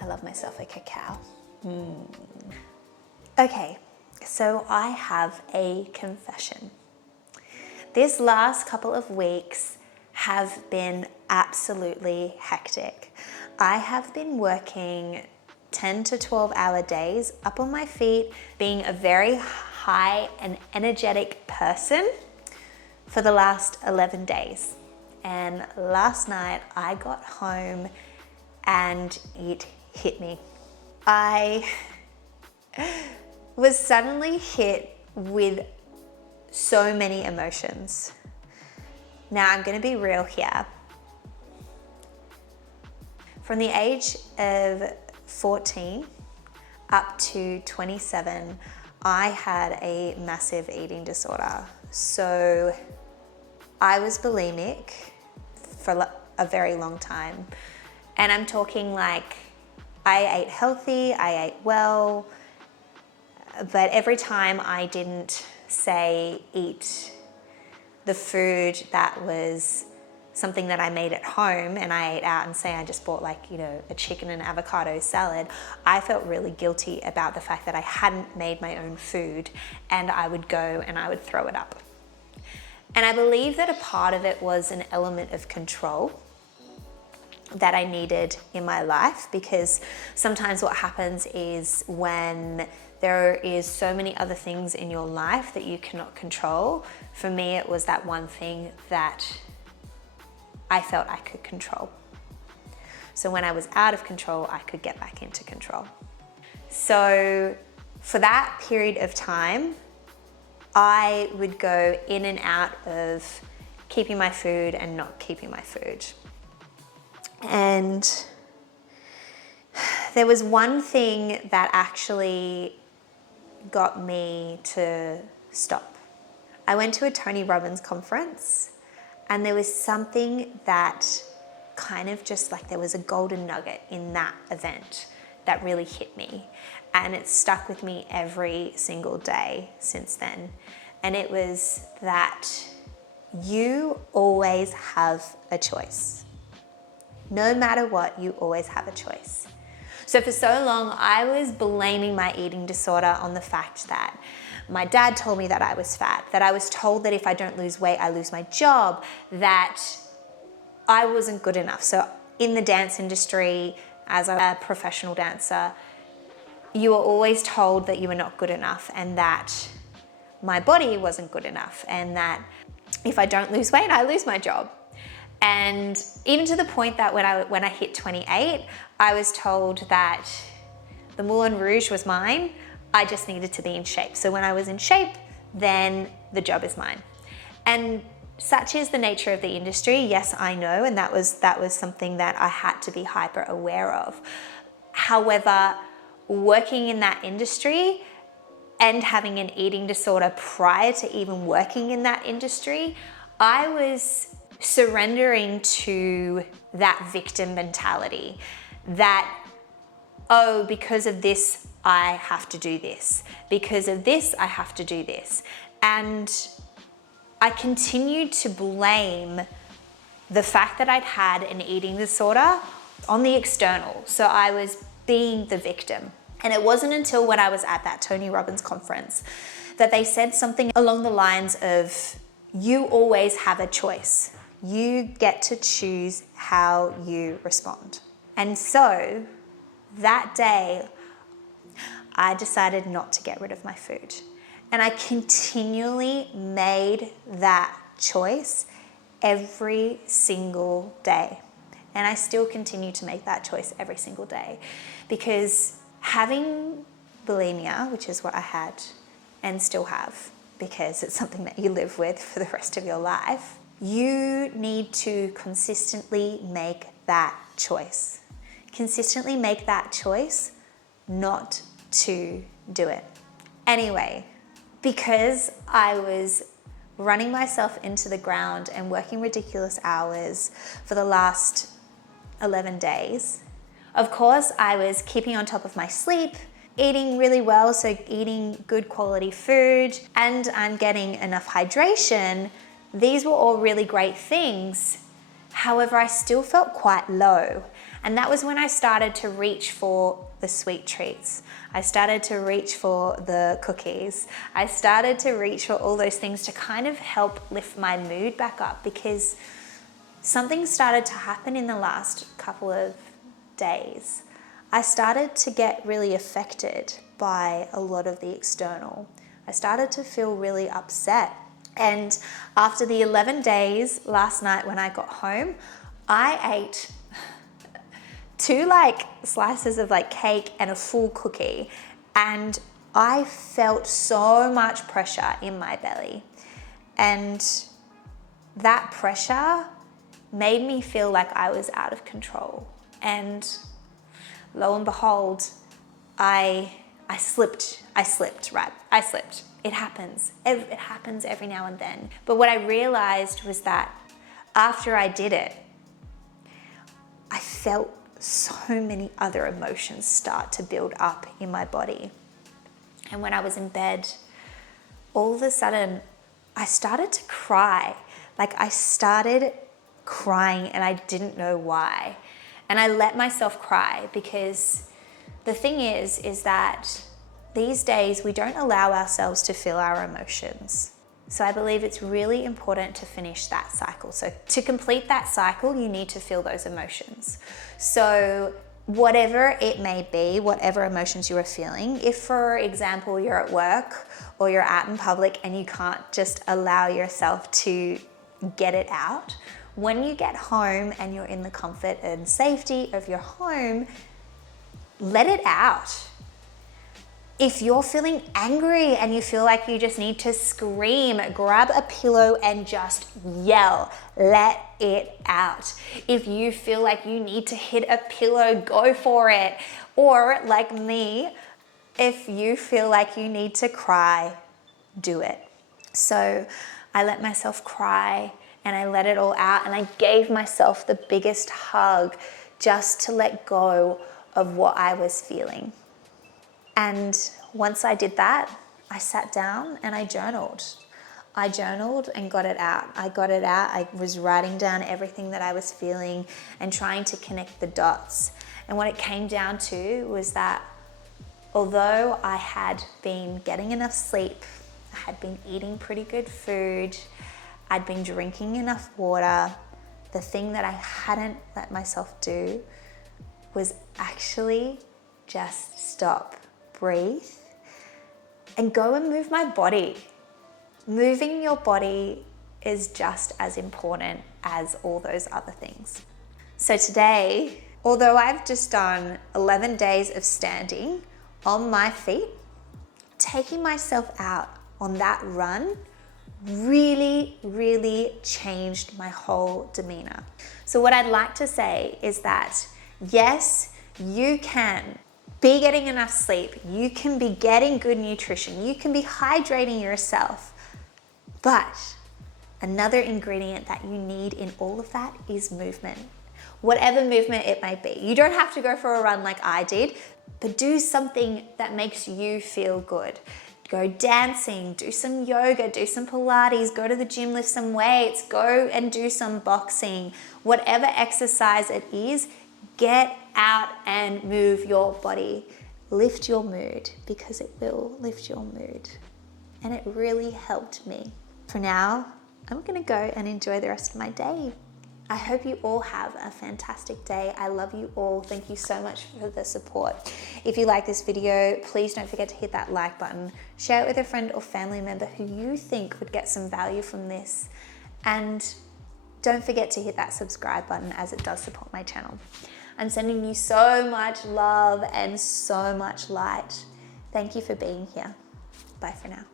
I love myself a cacao. Okay, so I have a confession. This last couple of weeks have been absolutely hectic. I have been working 10 to 12 hour days, up on my feet, being a very high and energetic person for the last 11 days. And last night I got home and it hit me. I was suddenly hit with so many emotions. Now I'm gonna be real here. From the age of 14 up to 27, I had a massive eating disorder. So I was bulimic for a very long time. And I'm talking like I ate healthy, I ate well, but every time I didn't, say, eat the food that was something that I made at home and I ate out, and say I just bought like, you know, a chicken and avocado salad, I felt really guilty about the fact that I hadn't made my own food, and I would go and I would throw it up. And I believe that a part of it was an element of control that I needed in my life, because sometimes what happens is when there is so many other things in your life that you cannot control, for me it was that one thing that I felt I could control. So when I was out of control, I could get back into control. So for that period of time, I would go in and out of keeping my food and not keeping my food. And there was one thing that actually got me to stop. I went to a Tony Robbins conference, and there was something that kind of just like, there was a golden nugget in that event that really hit me. And it stuck with me every single day since then. And it was that you always have a choice. No matter what, you always have a choice. So for so long, I was blaming my eating disorder on the fact that my dad told me that I was fat, that I was told that if I don't lose weight, I lose my job, that I wasn't good enough. So in the dance industry, as a professional dancer, you were always told that you were not good enough, and that my body wasn't good enough, and that if I don't lose weight, I lose my job. And even to the point that when I hit 28, I was told that the Moulin Rouge was mine. I just needed to be in shape. So when I was in shape, then the job is mine. And such is the nature of the industry. Yes, I know, and that was something that I had to be hyper aware of. However, working in that industry and having an eating disorder prior to even working in that industry, I was surrendering to that victim mentality, that, oh, because of this, I have to do this. Because of this, I have to do this. And I continued to blame the fact that I'd had an eating disorder on the external. So I was being the victim. And it wasn't until when I was at that Tony Robbins conference that they said something along the lines of, you always have a choice. You get to choose how you respond. And so that day, I decided not to get rid of my food. And I continually made that choice every single day. And I still continue to make that choice every single day, because having bulimia, which is what I had and still have, because it's something that you live with for the rest of your life, you need to consistently make that choice. Consistently make that choice not to do it. Anyway, because I was running myself into the ground and working ridiculous hours for the last 11 days, of course, I was keeping on top of my sleep, eating really well, so eating good quality food, and I'm getting enough hydration these were all really great things. However, I still felt quite low. And that was when I started to reach for the sweet treats. I started to reach for the cookies. I started to reach for all those things to kind of help lift my mood back up, because something started to happen in the last couple of days. I started to get really affected by a lot of the external. I started to feel really upset. And after the 11 days last night when I got home, I ate 2 slices of cake and a full cookie, and I felt so much pressure in my belly. And that pressure made me feel like I was out of control. And lo and behold, I slipped. It happens. It happens every now and then. But what I realized was that after I did it, I felt so many other emotions start to build up in my body. And when I was in bed, all of a sudden, I started to cry. I started crying and I didn't know why. And I let myself cry, because the thing is that these days we don't allow ourselves to feel our emotions. So I believe it's really important to finish that cycle. So to complete that cycle, you need to feel those emotions. So whatever it may be, whatever emotions you are feeling, if for example you're at work or you're out in public and you can't just allow yourself to get it out, when you get home and you're in the comfort and safety of your home, let it out. If you're feeling angry and you feel like you just need to scream, grab a pillow and just yell. Let it out. If you feel like you need to hit a pillow, go for it. Or like me, if you feel like you need to cry, do it. So I let myself cry and I let it all out, and I gave myself the biggest hug just to let go of what I was feeling. And once I did that, I sat down and I journaled. I journaled and got it out. I got it out. I was writing down everything that I was feeling and trying to connect the dots. And what it came down to was that although I had been getting enough sleep, I had been eating pretty good food, I'd been drinking enough water, the thing that I hadn't let myself do was actually just stop, breathe, and go and move my body. Moving your body is just as important as all those other things. So today, although I've just done 11 days of standing on my feet, taking myself out on that run really, really changed my whole demeanor. So what I'd like to say is that yes, you can be getting enough sleep, you can be getting good nutrition, you can be hydrating yourself, but another ingredient that you need in all of that is movement. Whatever movement it may be. You don't have to go for a run like I did, but do something that makes you feel good. Go dancing, do some yoga, do some Pilates, go to the gym, lift some weights, go and do some boxing. Whatever exercise it is, get out and move your body. Lift your mood, because it will lift your mood. And it really helped me. For now, I'm gonna go and enjoy the rest of my day. I hope you all have a fantastic day. I love you all. Thank you so much for the support. If you like this video, please don't forget to hit that like button. Share it with a friend or family member who you think would get some value from this. And don't forget to hit that subscribe button, as it does support my channel. I'm sending you so much love and so much light. Thank you for being here. Bye for now.